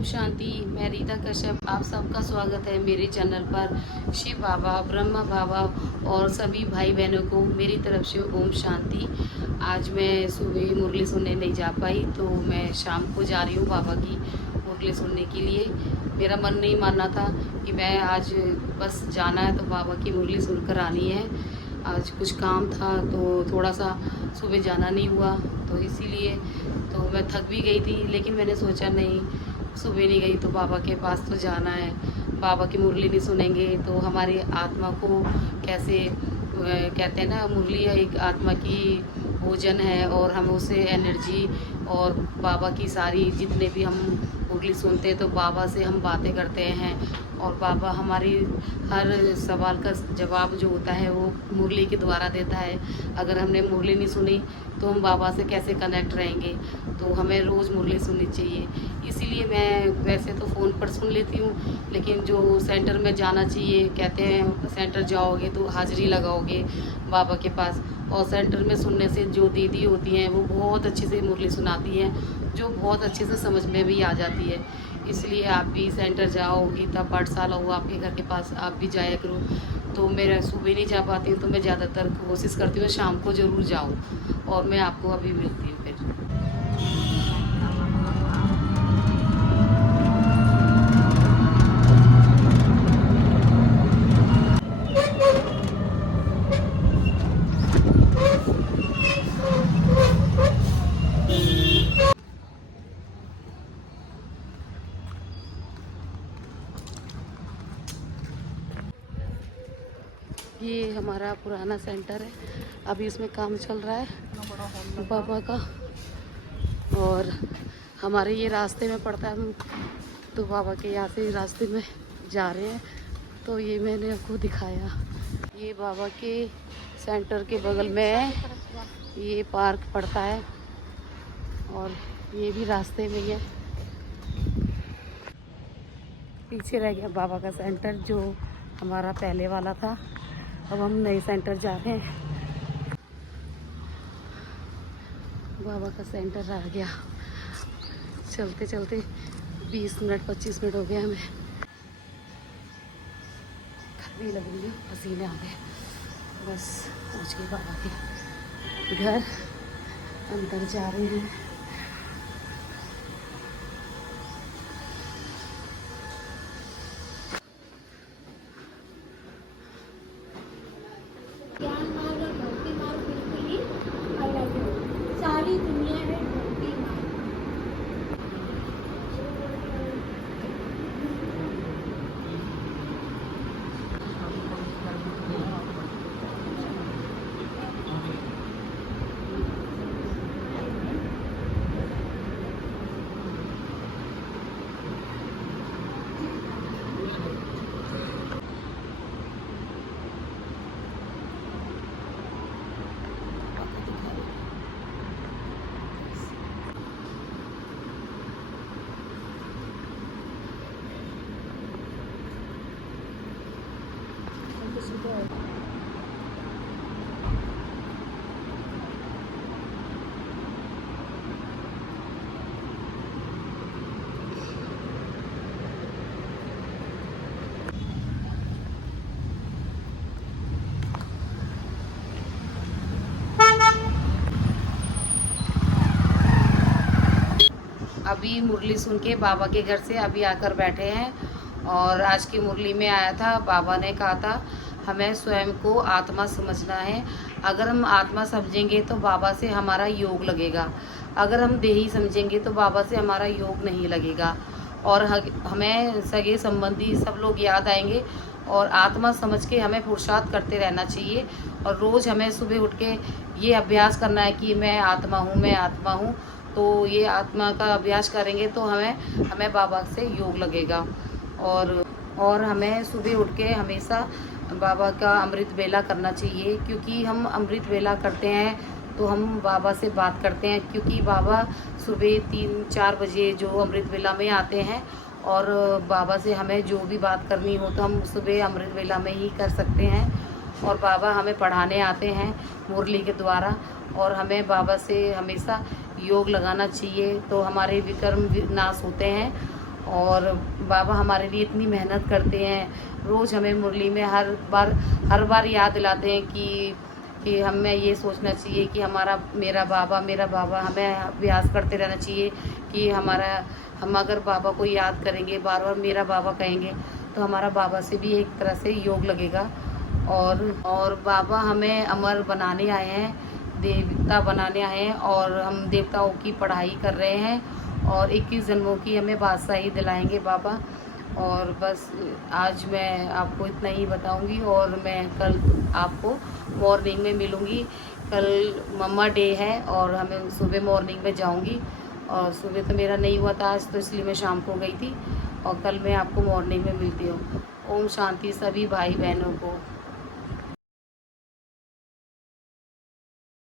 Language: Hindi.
ओम शांति। मैं रीता कश्यप, आप सबका स्वागत है मेरे चैनल पर। शिव बाबा, ब्रह्मा बाबा और सभी भाई बहनों को मेरी तरफ से ओम शांति। आज मैं सुबह मुरली सुनने नहीं जा पाई, तो मैं शाम को जा रही हूँ बाबा की मुरली सुनने के लिए। मेरा मन नहीं मानना था कि मैं आज बस जाना है तो बाबा की मुरली सुनकर आनी है। आज कुछ काम था तो थोड़ा सा सुबह जाना नहीं हुआ, तो इसीलिए तो मैं थक भी गई थी। लेकिन मैंने सोचा नहीं, सुबह नहीं गई तो बाबा के पास तो जाना है। बाबा की मुरली नहीं सुनेंगे तो हमारी आत्मा को कैसे कहते हैं ना, मुरली एक आत्मा की भोजन है और हम उसे एनर्जी और बाबा की सारी जितने भी हम मुरली सुनते हैं तो बाबा से हम बातें करते हैं और बाबा हमारी हर सवाल का जवाब जो होता है वो मुरली के द्वारा देता है। अगर हमने मुरली नहीं सुनी तो हम बाबा से कैसे कनेक्ट रहेंगे। तो हमें रोज़ मुरली सुननी चाहिए। इसीलिए मैं वैसे तो फ़ोन पर सुन लेती हूँ, लेकिन जो सेंटर में जाना चाहिए, कहते हैं सेंटर जाओगे तो हाज़िरी लगाओगे बाबा के पास, और सेंटर में सुनने से जो दीदी होती हैं वो बहुत अच्छे से मुरली सुनाती हैं, जो बहुत अच्छे से समझ में भी आ जाती है। इसलिए आप भी सेंटर जाओ, गीता पाठशाला हो आपके घर के पास, आप भी जाया करो। तो मेरा सुबह नहीं जा पाती हूँ तो मैं ज़्यादातर कोशिश करती हूँ शाम को ज़रूर जाऊँ, और मैं आपको अभी मिलती हूँ फिर। ये हमारा पुराना सेंटर है, अभी इसमें काम चल रहा है बाबा का, और हमारे ये रास्ते में पड़ता है। हम तो बाबा के यहाँ से रास्ते में जा रहे हैं, तो ये मैंने आपको दिखाया। ये बाबा के सेंटर के बगल में ये पार्क पड़ता है और ये भी रास्ते में ही है। पीछे रह गया बाबा का सेंटर जो हमारा पहले वाला था। अब हम नए सेंटर जा रहे हैं। बाबा का सेंटर आ गया। चलते चलते 20 मिनट 25 मिनट हो गए हमें। गर्मी लग रही है, पसीने आ गए। बस पहुँच गए बाबा के घर, अंदर जा रहे हैं। ज्ञान मार्ग और भक्ति मार्ग बिल्कुल ही अलग है। सारी दुनिया है भक्ति मार्ग। अभी मुरली सुन के बाबा के घर से अभी आकर बैठे हैं, और आज की मुरली में आया था, बाबा ने कहा था हमें स्वयं को आत्मा समझना है। अगर हम आत्मा समझेंगे तो बाबा से हमारा योग लगेगा, अगर हम देही समझेंगे तो बाबा से हमारा योग नहीं लगेगा, और हमें सगे संबंधी सब लोग याद आएंगे। और आत्मा समझ के हमें पुरुषार्थ करते रहना चाहिए, और रोज़ हमें सुबह उठ के ये अभ्यास करना है कि मैं आत्मा हूँ, मैं आत्मा हूँ। तो ये आत्मा का अभ्यास करेंगे तो हमें बाबा से योग लगेगा। और हमें सुबह उठ के हमेशा बाबा का अमृत वेला करना चाहिए, क्योंकि हम अमृत वेला करते हैं तो हम बाबा से बात करते हैं। क्योंकि बाबा सुबह 3-4 बजे जो अमृत वेला में आते हैं, और बाबा से हमें जो भी बात करनी हो तो हम सुबह अमृत वेला में ही कर सकते हैं। और बाबा हमें पढ़ाने आते हैं मुरली के द्वारा, और हमें बाबा से हमेशा योग लगाना चाहिए, तो हमारे विकर्म नाश होते हैं और बाबा हमारे लिए इतनी मेहनत करते हैं, रोज़ हमें मुरली में हर बार याद दिलाते हैं कि हमें ये सोचना चाहिए कि मेरा बाबा हमें अभ्यास करते रहना चाहिए कि हम अगर बाबा को याद करेंगे, बार बार मेरा बाबा कहेंगे, तो हमारा बाबा से भी एक तरह से योग लगेगा। और बाबा हमें अमर बनाने आए हैं, देवता बनाने आए हैं, और हम देवताओं की पढ़ाई कर रहे हैं और 21 जन्मों की हमें बादशाही दिलाएंगे बाबा। और बस आज मैं आपको इतना ही बताऊंगी, और मैं कल आपको मॉर्निंग में मिलूंगी। कल मम्मा डे है और हमें सुबह मॉर्निंग में जाऊंगी, और सुबह तो मेरा नहीं हुआ था आज, तो इसलिए मैं शाम को गई थी, और कल मैं आपको मॉर्निंग में मिलती हूँ। ओम शांति सभी भाई बहनों को।